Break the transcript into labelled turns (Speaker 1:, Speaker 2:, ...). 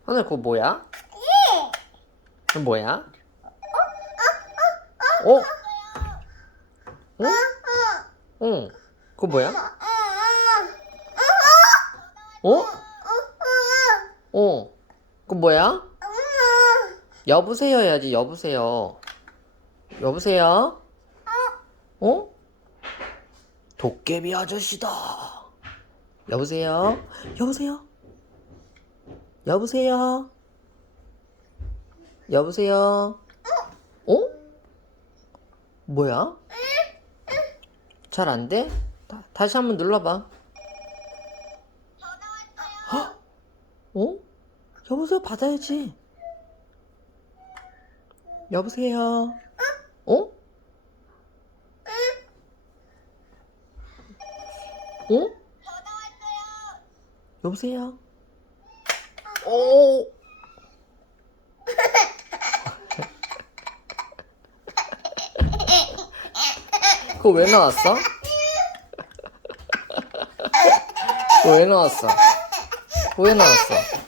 Speaker 1: 하늘 그거 뭐야? 그거 뭐야? 어? 응? 응. 그거 뭐야? 어? 어. 그거 뭐야? 여보세요 해야지. 여보세요. 여보세요? 어? 도깨비 아저씨다. 여보세요? 여보세요? 여보세요? 여보세요? 어? 뭐야? 잘 안 돼? 다시 한번 눌러봐. 헉? 어? 여보세요? 받아야지. 여보세요? 어? 어? 여보세요? 오. 그거 왜 나왔어? 그거 왜 나왔어? 그거 왜 나왔어?